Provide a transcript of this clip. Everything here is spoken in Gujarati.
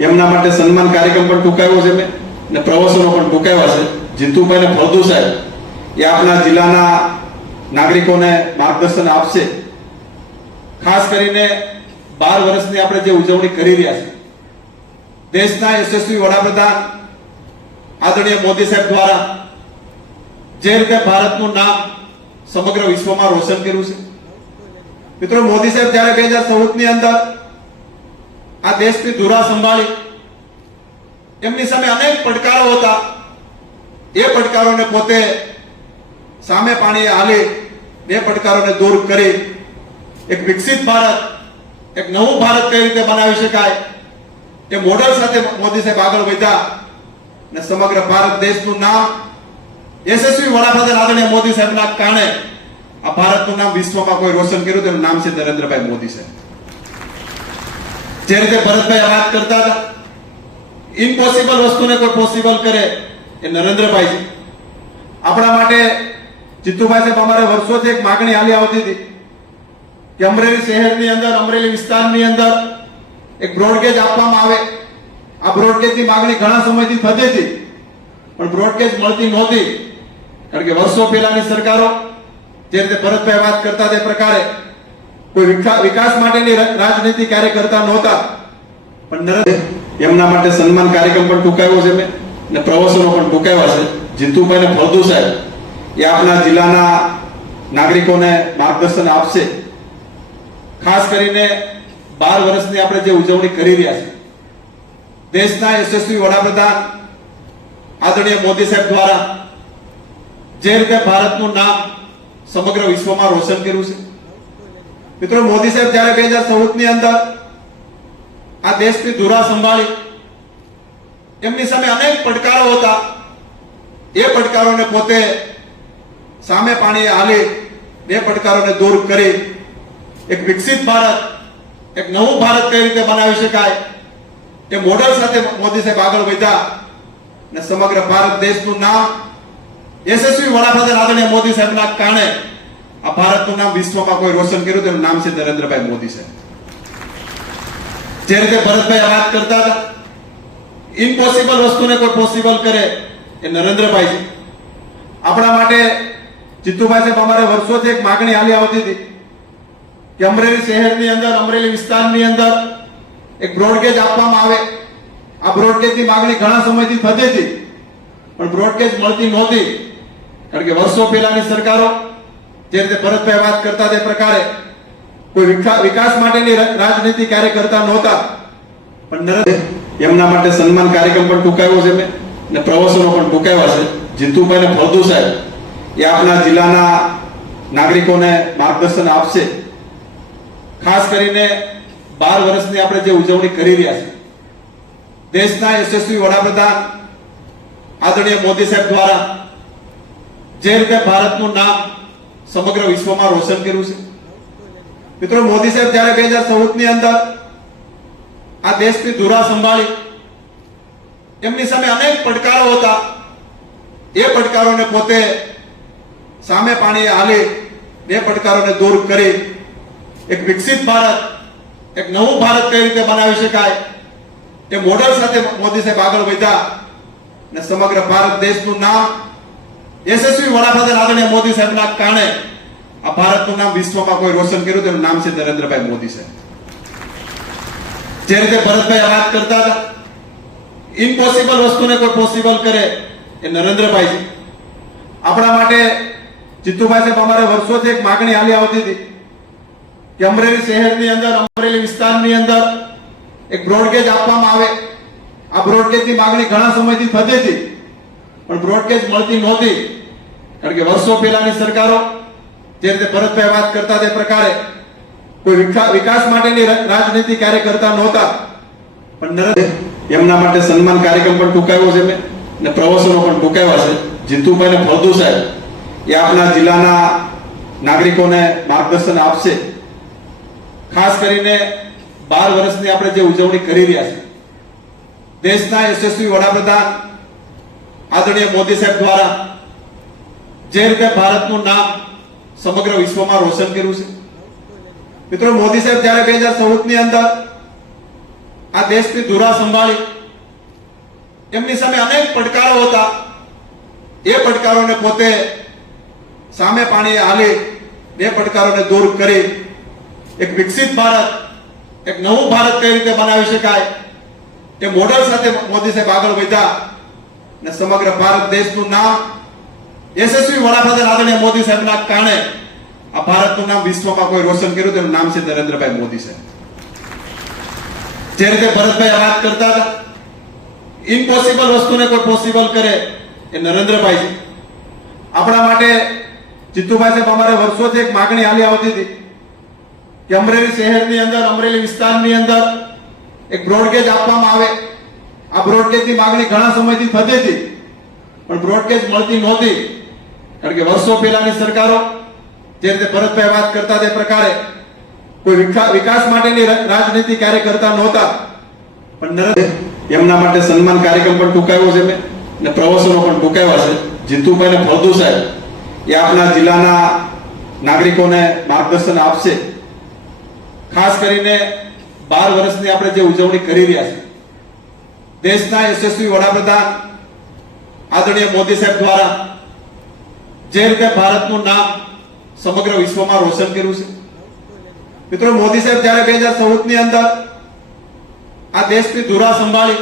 એમના માટે સન્માન કાર્યક્રમ પણ ટૂંકાવ્યો છે મેં ને પ્રવચનો પણ ટૂંકાવ્યા છે. જીતુભાઈ ને ફળદુ સાહેબ એ આપણા જિલ્લાના નાગરિકોને માર્ગદર્શન આપશે. ખાસ કરીને 12 વર્ષની આપણે જે ઉજવણી કરી રહ્યા છીએ, દેશના યશસ્વી વડાપ્રધાન આદરણીય મોદી સાહેબ દ્વારા જે રીતે ભારતનું નામ સમગ્ર વિશ્વમાં રોશન કર્યું છે. મિત્રો, મોદી સાહેબ જ્યારે 2014 ની અંદર આ દેશની ધુરા સંભાળી, એમની સામે અનેક પડકારો હતા. એ પડકારોને પોતે સામે પાણીએ હાલી એ પડકારોને દૂર કરી એક વિકસિત ભારત, એક નવું ભારત કઈ રીતે બનાવી શકાય એ મોડલ સાથે મોદી સાહેબ આગળ વધ્યા અને સમગ્ર ભારત દેશનું નામ યશસ્વી વડાપ્રધાન આદરણીય મોદી સાહેબના કારણે આ ભારતનું નામ વિશ્વમાં કોઈ રોશન કર્યું, તેનું નામ છે નરેન્દ્રભાઈ મોદી સાહેબ. જે રીતે ભરતભાઈ વાત કરતા હતા, ઇમ્પોસિબલ વસ્તુને કોઈ પોસિબલ કરે એ નરેન્દ્રભાઈ છે. આપણા માટે જીતુભાઈ સાહેબ, અમારે વર્ષોથી એક માંગણી હાલી આવતી હતી કે અમરેલી શહેરની અંદર, અમરેલી વિસ્તારની અંદર એક બ્રોડગેજ આપવામાં આવે. આ બ્રોડગેજની માંગણી ઘણા સમયથી થતી હતી, પણ બ્રોડગેજ મળતી નહોતી. કારણ કે વર્ષો પહેલાની સરકારો જે રીતે ભરતભાઈ વાત કરતા તે પ્રકારે કોઈ વિકાસ માટેની રાજનીતિ ક્યારે કરતા નહોતા. પણ એમના માટે સન્માન કાર્યક્રમ પણ ટૂંકાવ્યો છે મેં ને પ્રવચનો પણ ટૂંકાવ્યા છે. જીતુભાઈ ને ફળદુ સાહેબ એ આપણા જિલ્લાના નાગરિકોને માર્ગદર્શન આપશે. ખાસ કરીને 12 વર્ષની આપણે જે ઉજવણી કરી રહ્યા છીએ, દેશના યશસ્વી વડાપ્રધાન આદરણીય મોદી સાહેબ દ્વારા જે રીતે ભારતનું નામ સમગ્ર વિશ્વમાં રોશન કર્યું છે. મિત્રો, મોદી સાહેબ જ્યારે 2014 ની અંદર આ દેશની ધુરા સંભાળી, એમની સામે અનેક પડકારો હતા. એ પડકારોને પોતે સામે પાણીએ હાલી એ પડકારોને દૂર કરી એક વિકસિત ભારત, એક નવું ભારત કઈ રીતે બનાવી શકાય એ મોડલ સાથે મોદી સાહેબ આગળ વધ્યા અને સમગ્ર ભારત દેશનું નામ યશસ્વી વડાપ્રધાન આદરણીય મોદી સાહેબના કારણે આ ભારતનું નામ વિશ્વમાં કોઈ રોશન કર્યું, તેનું નામ છે નરેન્દ્રભાઈ મોદી સાહેબ. જે રીતે ભરતભાઈ વાત કરતા હતા, ઇમ્પોસિબલ વસ્તુને કોઈ પોસિબલ કરે એ નરેન્દ્રભાઈ છે. આપણા માટે જીતુભાઈ સાહેબ, અમારે વર્ષોથી એક માંગણી હાલી આવતી હતી કે અમરેલી શહેરની અંદર, અમરેલી વિસ્તારની અંદર એક બ્રોડગેજ આપવામાં આવે. આ બ્રોડગેજની માંગણી ઘણા સમયથી થતી હતી, પણ બ્રોડગેજ મળતી નહોતી. કારણ કે વર્ષો પહેલાની સરકારો જે રીતે ભરતભાઈ વાત કરતા તે પ્રકારે કોઈ વિકાસ માટેની રાજનીતિ ક્યારે કરતા નહોતા. પણ એમના માટે સન્માન કાર્યક્રમ પણ ટૂંકાવ્યો છે મેં ને પ્રવચનો પણ ટૂંકાવ્યા છે. જીતુભાઈ ને ફળદુ સાહેબ એ આપણા જિલ્લાના નાગરિકોને માર્ગદર્શન આપશે. ખાસ કરીને 12 વર્ષની આપણે જે ઉજવણી કરી રહ્યા છીએ, દેશના યશસ્વી વડાપ્રધાન આદરણીય મોદી સાહેબ દ્વારા જે રીતે ભારતનું નામ સમગ્ર વિશ્વમાં રોશન કર્યું છે. મિત્રો, મોદી સાહેબ જ્યારે 2014 ની અંદર આ દેશની ધુરા સંભાળી, એમની સામે અનેક પડકારો હતા. એ પડકારોને પોતે સામે પાણીએ હાલી એ પડકારોને દૂર કરી એક વિકસિત ભારત, એક નવું ભારત કઈ રીતે બનાવી શકાય એ મોડલ સાથે મોદી સાહેબ આગળ વધ્યા અને સમગ્ર ભારત દેશનું નામ યશસ્વી વડાપ્રધાન આદરણીય મોદી સાહેબના કારણે આ ભારતનું નામ વિશ્વમાં કોઈ રોશન કર્યું, તેનું નામ છે નરેન્દ્રભાઈ મોદી સાહેબ. જે રીતે ભરતભાઈ વાત કરતા હતા, ઇમ્પોસિબલ વસ્તુને કોઈ પોસિબલ કરે એ નરેન્દ્રભાઈ છે. આપણા માટે જીતુભાઈ સાહેબ, અમારે વર્ષોથી એક માંગણી હાલી આવતી હતી કે અમરેલી શહેરની અંદર, અમરેલી વિસ્તારની અંદર એક બ્રોડગેજ આપવામાં આવે. આ બ્રોડગેજની માંગણી ઘણા સમયથી થતી હતી, પણ બ્રોડગેજ મળતી નહોતી. કારણ કે વર્ષો પહેલાની સરકારો જે રીતે ભરતભાઈ વાત કરતા તે પ્રકારે કોઈ વિકાસ માટેની રાજનીતિ ક્યારે કરતા નહોતા. પણ એમના માટે સન્માન કાર્યક્રમ પણ ટૂંકાવ્યો છે મેં ને પ્રવચનો પણ ટૂંકાવ્યા છે. જીતુભાઈ ને ફળદુ સાહેબ એ આપણા જિલ્લાના નાગરિકોને માર્ગદર્શન આપશે. ખાસ કરીને 12 વર્ષની આપણે જે ઉજવણી કરી રહ્યા છીએ, દેશના યશસ્વી વડાપ્રધાન આદરણીય મોદી સાહેબ દ્વારા જે રીતે ભારતનું નામ સમગ્ર વિશ્વમાં રોશન કર્યું છે. મિત્રો, મોદી સાહેબ જ્યારે 2014 ની અંદર આ દેશની ધુરા સંભાળી એમની સામે અનેક પડકારો હતા. એ પડકારોને પોતે સામે પાણીએ હાલી એ પડકારોને દૂર કરી એક વિકસિત ભારત, એક નવું ભારત કઈ રીતે બનાવી શકાય એ મોડલ સાથે મોદી સાહેબ આગળ વધ્યા અને સમગ્ર ભારત દેશનું નામ યશસ્વી વડાપ્રધાન આદરણીય મોદી સાહેબના કારણે આ ભારતનું નામ વિશ્વમાં કોઈ રોશન કર્યું તેનું નામ છે નરેન્દ્રભાઈ મોદી સાહેબ. જે રીતે ભરતભાઈ વાત કરતા હતા, ઇમ્પોસિબલ વસ્તુને કોઈ પોસિબલ કરે એ નરેન્દ્રભાઈ છે. આપણા માટે જીતુભાઈ સાહેબ અમારે વર્ષોથી એક માગણી હાલી આવતી હતી કે અમરેલી શહેરની અંદર, અમરેલી વિસ્તારની અંદર એક બ્રોડગેજ આપવામાં આવે. આ બ્રોડગેજની માગણી ઘણા સમયથી થતી હતી પણ બ્રોડગેજ મળતી નહોતી, કારણ કે વર્ષો પહેલાની સરકારો જે રીતે ભરતભાઈ વાત કરતા તે પ્રકારે કોઈ વિકાસ માટેની રાજનીતિ ક્યારે કરતા નહોતા. પણ એમના માટે સન્માન કાર્યક્રમ પણ ટૂંકાવ્યો છે મેં અને પ્રવચનો પણ ટૂંકાવ્યા છે. જીતુભાઈ ને ફળદુ સાહેબ એ આપણા જિલ્લાના નાગરિકોને માર્ગદર્શન આપશે. ખાસ કરીને 12 વર્ષની આપણે જે ઉજવણી કરી રહ્યા છીએ, દેશના યશસ્વી વડાપ્રધાન આદરણીય મોદી સાહેબ દ્વારા જે રીતે ભારતનું નામ સમગ્ર વિશ્વમાં રોશન કર્યું છે. મિત્રો, મોદી સાહેબ જ્યારે 2014 ની અંદર આ દેશની ધુરા સંભાળી